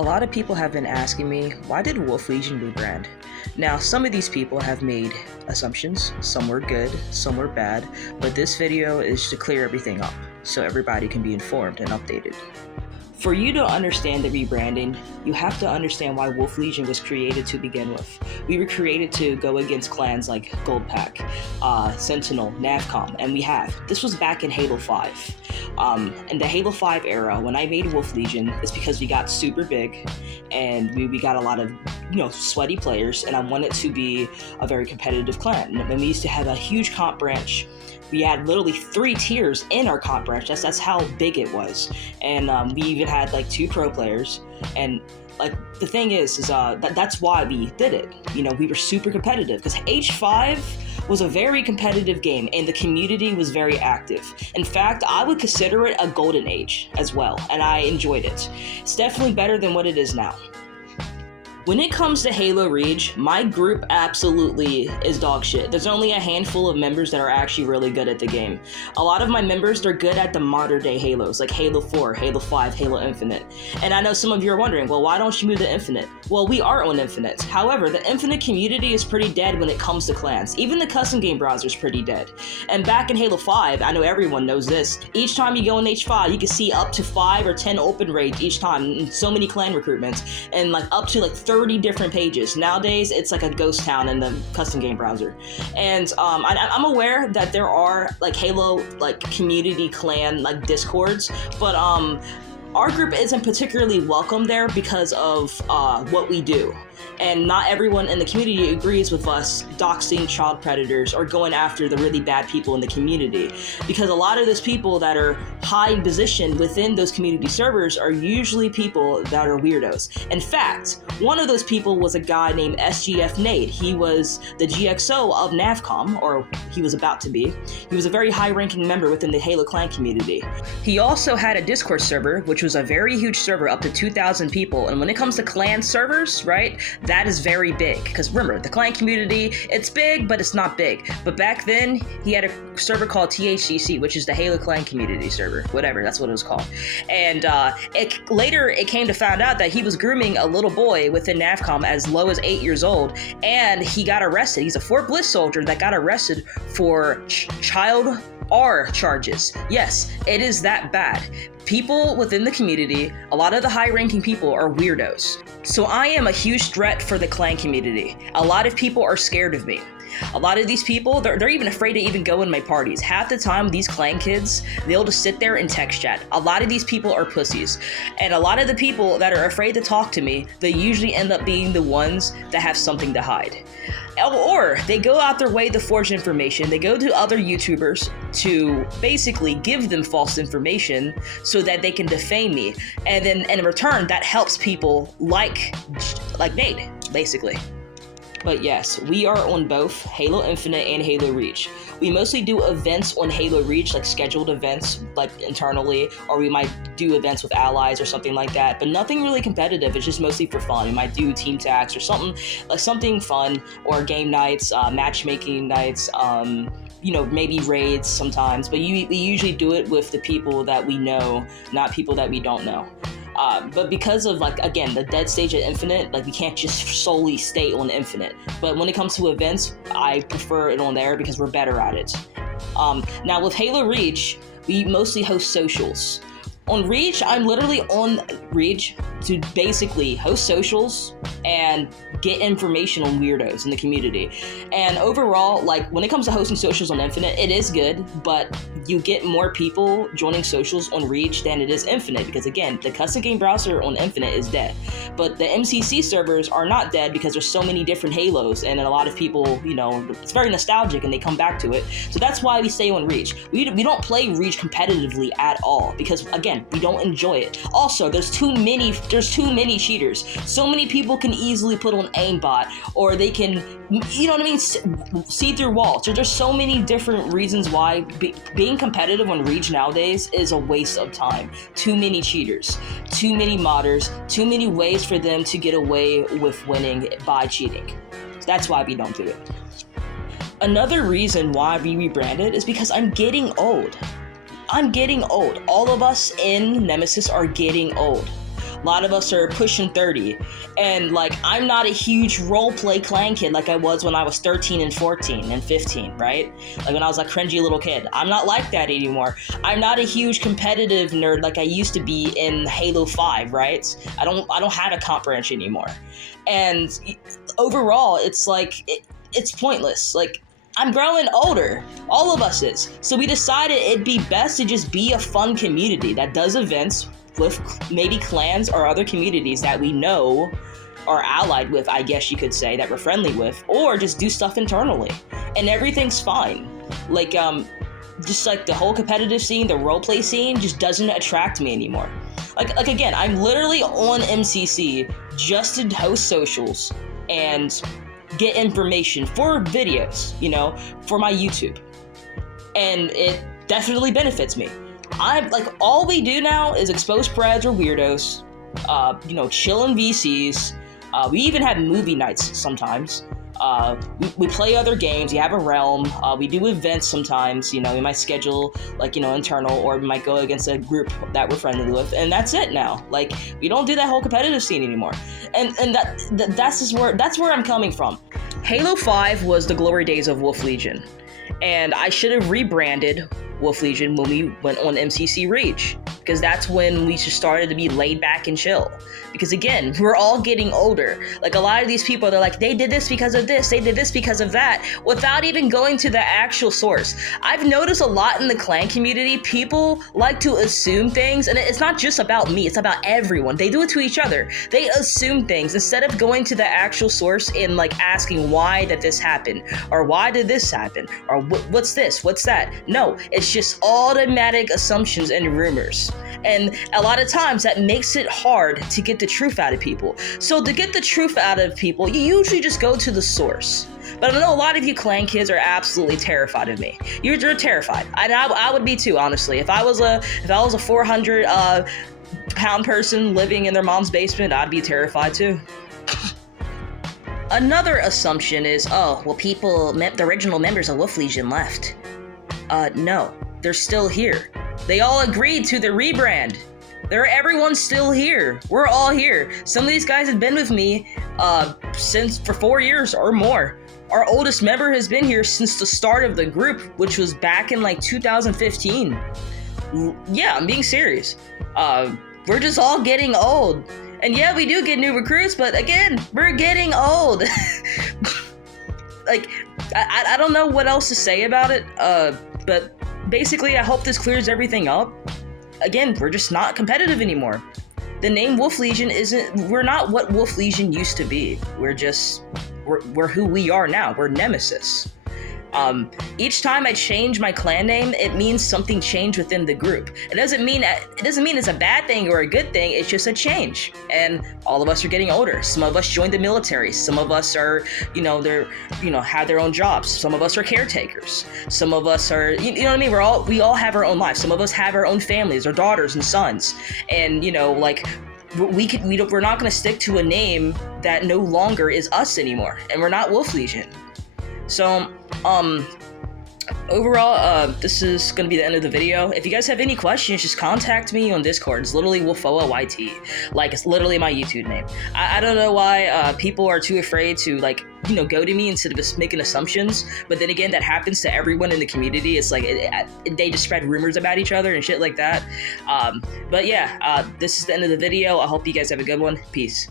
A lot of people have been asking me, why did Wolf Legion rebrand? Now, some of these people have made assumptions, some were good, some were bad, but this video is to clear everything up so everybody can be informed and updated. For you to understand the rebranding, you have to understand why Wolf Legion was created to begin with. We were created to go against clans like Goldpack, Sentinel, Navcom, and we have. This was back in Halo 5. In the Halo 5 era, when I made Wolf Legion, it's because we got super big and we got a lot of sweaty players, and I wanted to be a very competitive clan. And we used to have a huge comp branch. We had literally 3 tiers in our comp branch. That's how big it was. And we even had like 2 pro players. And like the thing is that's why we did it. We were super competitive because H5 was a very competitive game and the community was very active. In fact, I would consider it a golden age as well, and I enjoyed it. It's definitely better than what it is now. When it comes to Halo Reach, my group absolutely is dog shit. There's only a handful of members that are actually really good at the game. A lot of my members, they're good at the modern day Halos, like Halo 4, Halo 5, Halo Infinite. And I know some of you are wondering, well, why don't you move to Infinite? Well, we are on Infinite. However, the Infinite community is pretty dead when it comes to clans. Even the custom game browser is pretty dead. And back in Halo 5, I know everyone knows this, each time you go in H5, you can see up to 5 or 10 open raids each time, and so many clan recruitments, and like up to like 30 different pages. Nowadays, it's like a ghost town in the custom game browser. And I'm aware that there are like Halo like community clan like discords, but our group isn't particularly welcome there because of what we do. And not everyone in the community agrees with us doxing child predators or going after the really bad people in the community. Because a lot of those people that are high in position within those community servers are usually people that are weirdos. In fact, one of those people was a guy named SGF Nade. He was the GXO of Navcom, or he was about to be. He was a very high-ranking member within the Halo clan community. He also had a Discord server, which was a very huge server, up to 2,000 people. And when it comes to clan servers, right, that is very big. Because remember, the clan community, it's big, but it's not big. But back then, he had a server called THCC, which is the Halo clan community server. Whatever, that's what it was called. And later, it came to find out that he was grooming a little boy within Navcom as low as 8 years old, and he got arrested. He's a Fort Bliss soldier that got arrested for child R charges. Yes, it is that bad. People within the community, a lot of the high-ranking people are weirdos. So I am a huge threat for the clan community. A lot of people are scared of me. A lot of these people, they're even afraid to even go in my parties. Half the time, these clan kids, they'll just sit there and text chat. A lot of these people are pussies. And a lot of the people that are afraid to talk to me, they usually end up being the ones that have something to hide. Or they go out their way to forge information. They go to other YouTubers to basically give them false information so that they can defame me. And then in return, that helps people like Nate, basically. But yes, we are on both Halo Infinite and Halo Reach. We mostly do events on Halo Reach, like scheduled events, like internally, or we might do events with allies or something like that, but nothing really competitive. It's just mostly for fun. We might do team tags or something fun, or game nights, matchmaking nights, maybe raids sometimes, but we usually do it with the people that we know, not people that we don't know. But because of, again, the dead stage at Infinite, we can't just solely stay on Infinite. But when it comes to events, I prefer it on there because we're better at it. Now, with Halo Reach, we mostly host socials. On Reach, I'm literally on Reach to basically host socials and get information on weirdos in the community. And overall, when it comes to hosting socials on Infinite, it is good, but you get more people joining socials on Reach than it is Infinite, because again, the custom game browser on Infinite is dead. But the MCC servers are not dead because there's so many different Halos, and a lot of people, it's very nostalgic and they come back to it. So that's why we stay on Reach. We don't play Reach competitively at all, because again, we don't enjoy it. Also, there's too many cheaters. So many people can easily put on aimbot, or they can, see through walls. There's so many different reasons why being competitive on Reach nowadays is a waste of time. Too many cheaters, too many modders, too many ways for them to get away with winning by cheating. That's why we don't do it. Another reason why we rebranded is because I'm getting old. All of us in Nemesis are getting old. A lot of us are pushing 30. And like, I'm not a huge roleplay clan kid like I was when I was 13 and 14 and 15, right? Like when I was a cringy little kid. I'm not like that anymore. I'm not a huge competitive nerd like I used to be in Halo 5, right? I don't have a comp branch anymore. And overall, it's like, it's pointless. Like, I'm growing older. All of us is. So we decided it'd be best to just be a fun community that does events with maybe clans or other communities that we know are allied with, I guess you could say, that we're friendly with, or just do stuff internally. And everything's fine. Like, just like the whole competitive scene, the roleplay scene just doesn't attract me anymore. Like again, I'm literally on MCC just to host socials and get information for videos, you know, for my YouTube. And it definitely benefits me. I'm like, all we do now is expose spreads or weirdos, you know, chill in VCs. We even have movie nights sometimes. We play other games. We have a realm. We do events sometimes. You know, we might schedule like, you know, internal, or we might go against a group that we're friendly with, and that's it now. Like, we don't do that whole competitive scene anymore. And that's where I'm coming from. Halo 5 was the glory days of Wolf Legion, and I should have rebranded Wolf Legion when we went on MCC Reach, because that's when we just started to be laid back and chill. Because again, we're all getting older. Like, a lot of these people, they're like, they did this because of this, they did this because of that, without even going to the actual source. I've noticed a lot in the clan community, people like to assume things, and it's not just about me, it's about everyone. They do it to each other. They assume things instead of going to the actual source and like asking why did this happen, or why did this happen, or what's this, what's that. No, it's just automatic assumptions and rumors. And a lot of times that makes it hard to get the truth out of people. So to get the truth out of people, you usually just go to the source. But I know a lot of you clan kids are absolutely terrified of me. You're terrified. I would be too, honestly. If I was a 400 pound person living in their mom's basement, I'd be terrified too. Another assumption is, oh, well, the original members of Wolf Legion left. No, they're still here. They all agreed to the rebrand. Everyone's still here. We're all here. Some of these guys have been with me for 4 years or more. Our oldest member has been here since the start of the group, which was back in like 2015. Yeah, I'm being serious. We're just all getting old. And yeah, we do get new recruits, but again, we're getting old. Like, I don't know what else to say about it, but basically, I hope this clears everything up. Again, we're just not competitive anymore. The name Wolf Legion we're not what Wolf Legion used to be. We're who we are now. We're Nemesis. Each time I change my clan name, it means something changed within the group. It doesn't mean it's a bad thing or a good thing. It's just a change. And all of us are getting older. Some of us joined the military. Some of us are, have their own jobs. Some of us are caretakers. Some of us are, you know what I mean? We all have our own lives. Some of us have our own families, our daughters and sons. And we're not going to stick to a name that no longer is us anymore. And we're not Wolf Legion. So, overall, this is going to be the end of the video. If you guys have any questions, just contact me on Discord. It's literally WolfoaYT. Like, it's literally my YouTube name. I don't know why people are too afraid to, go to me instead of just making assumptions. But then again, that happens to everyone in the community. It's like, they just spread rumors about each other and shit like that. But yeah, this is the end of the video. I hope you guys have a good one. Peace.